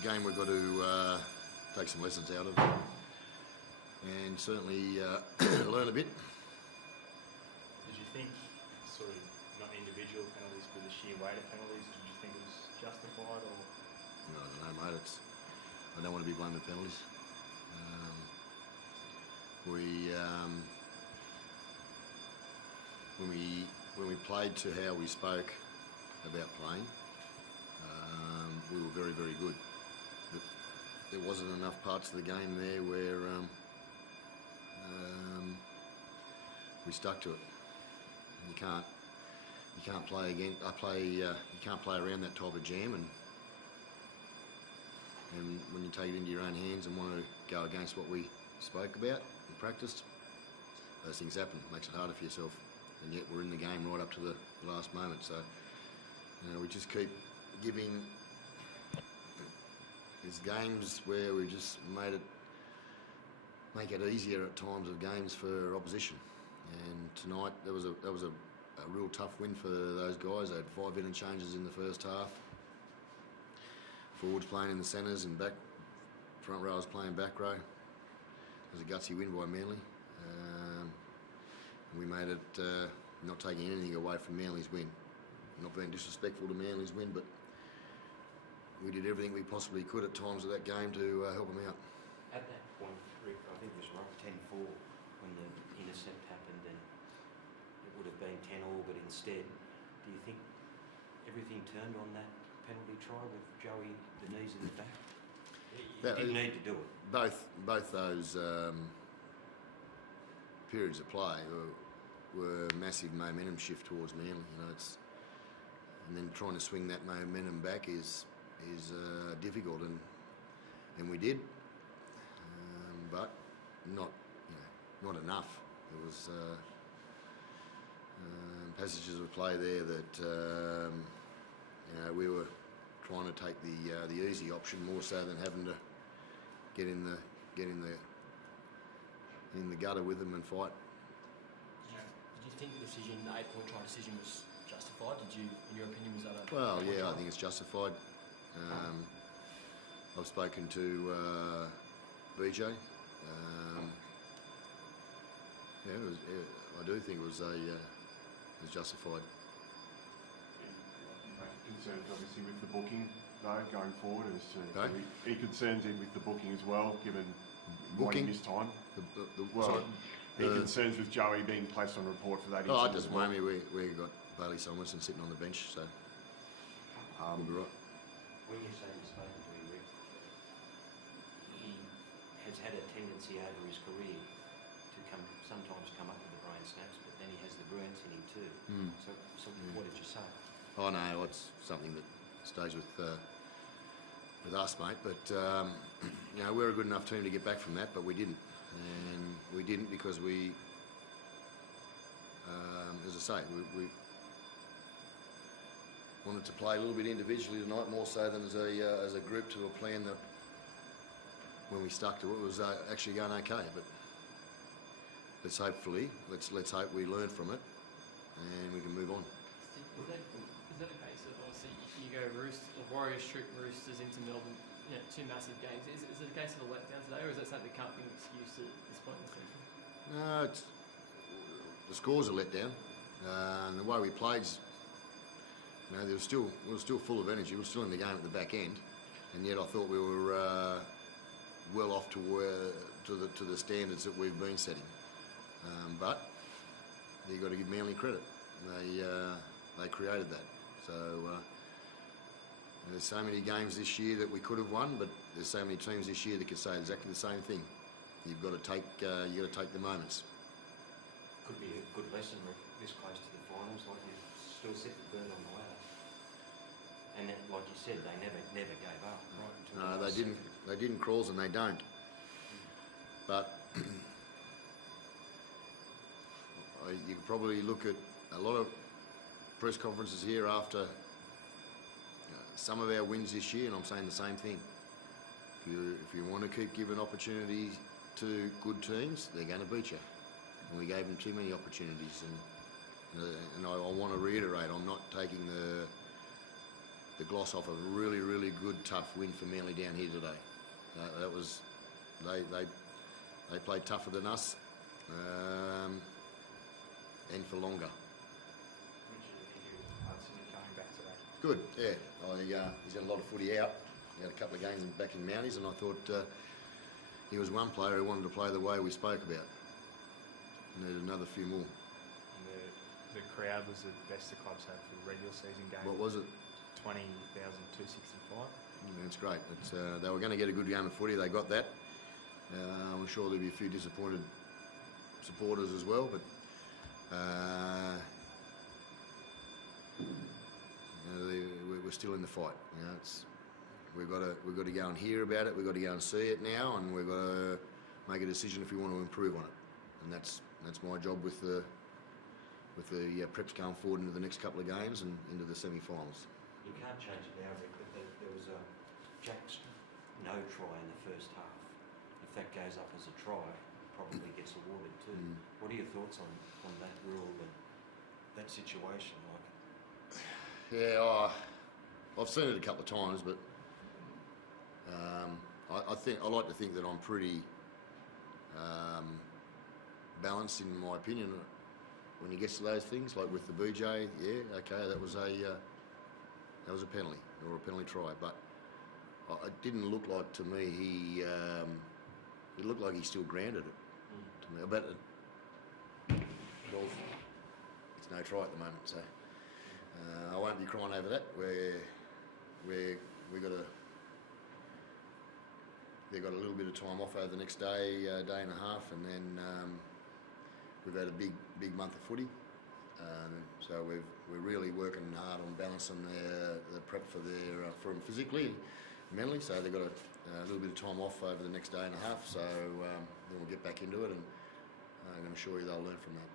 a game we've got to take some lessons out of and certainly learn a bit. Did you think, sort of, not individual penalties, but the sheer weight of penalties, did you think it was justified or? No, I don't know, mate. I don't want to be blaming penalties. When we played to how we spoke about playing, we were very, very good. But there wasn't enough parts of the game there where we stuck to it. You can't play again. You can't play around that type of jam, and when you take it into your own hands and want to go against what we spoke about and practiced, those things happen. It makes it harder for yourself, and yet we're in the game right up to the last moment. So, we just keep giving. There's games where we just make it easier at times of games for opposition. And tonight that was a real tough win for those guys. They had 5 interchanges in the first half. Forwards playing in the centres and front rowers playing back row. It was a gutsy win by Manly. We made it not taking anything away from Manly's win. Not being disrespectful to Manly's win, but we did everything we possibly could at times of that game to help them out. At that point, Rick, I think it was right 10-4 when the intercept happened, and it would have been 10-all, but instead, do you think everything turned on that penalty try with Joey, the knees in the back? He didn't need to do it. Both those periods of play were massive momentum shift towards Manly. And then trying to swing that momentum back is difficult, and we did, but not enough. There was passages of play there that we were trying to take the easy option more so than having to get in the gutter with them and fight. Did you think the decision, the 8-point try decision, was justified? Did you, in your opinion, was that a... Well, yeah, I think it's justified. I've spoken to BJ. I do think it was justified. Concerns obviously with the booking though going forward as to any concerns with the booking as well, given booking this time. Sorry. Any concerns with Joey being placed on report for that? Oh, it doesn't worry me. We got Bailey Somerson sitting on the bench, so we'll be right. When you say you've spoken to him, Rick, he has had a tendency over his career to sometimes come up with the brain snaps, but then he has the bruins in him too. So what did you say? Oh no, it's something that stays with us, mate. But we're a good enough team to get back from that, but we didn't, and we didn't because we, as I say, we wanted to play a little bit individually tonight, more so than as a group to a plan that, when we stuck to it, was actually going okay. But let's hope we learn from it, and we can move on. Is that a case of, obviously, you go Warriors trip Roosters into Melbourne, 2 massive games. Is it a case of a letdown today, or is that something that can't be an excuse at this point in the season? No, the scores are let down, and the way we played, we were still full of energy. We were still in the game at the back end, and yet I thought we were well off to the standards that we've been setting. But you've got to give Manly credit. They created that. So there's so many games this year that we could have won, but there's so many teams this year that can say exactly the same thing. You've got to take the moments. Could be a good lesson, Rick, this close to the finals, like you still set the bird on the ladder. And then, like you said, they never gave up. Right, no, they didn't. They didn't, Crawls, and they don't. But you could probably look at a lot of press conferences here after some of our wins this year, and I'm saying the same thing. If you want to keep giving opportunities to good teams, they're going to beat you. And we gave them too many opportunities. And I want to reiterate, I'm not taking the the gloss off a really, really good, tough win for Manly down here today. That was they played tougher than us, and for longer. Which do you think of Hudson coming back today? Good, yeah. He's got a lot of footy out. He had a couple of games back in Mounties, and I thought he was one player who wanted to play the way we spoke about. Needed another few more. And the crowd was the best the club's had for the regular season game. What was it? 20,265. That's great. They were going to get a good game of footy. They got that. I'm sure there'll be a few disappointed supporters as well, but we're still in the fight. You know, we've got to go and hear about it. We've got to go and see it now, and we've got to make a decision if we want to improve on it. And that's my job with the preps going forward into the next couple of games and into the semi-finals. You can't change it now, Rick, but there was a Jack's no try in the first half. If that goes up as a try, probably gets awarded too. What are your thoughts on that rule and that situation? Yeah, I've seen it a couple of times, but I like to think that I'm pretty balanced in my opinion. When he gets to those things, like with the BJ, yeah, okay, that was a penalty or a penalty try, but it didn't look like to me it looked like he still grounded it to me. But well, it's no try at the moment, so I won't be crying over that. They've got a little bit of time off over the next day and a half, and then we've had a big month of footy. So we're really working hard on balancing the prep for them physically and mentally. So they've got a little bit of time off over the next day and a half. So then we'll get back into it, and I'm assure you they'll learn from that.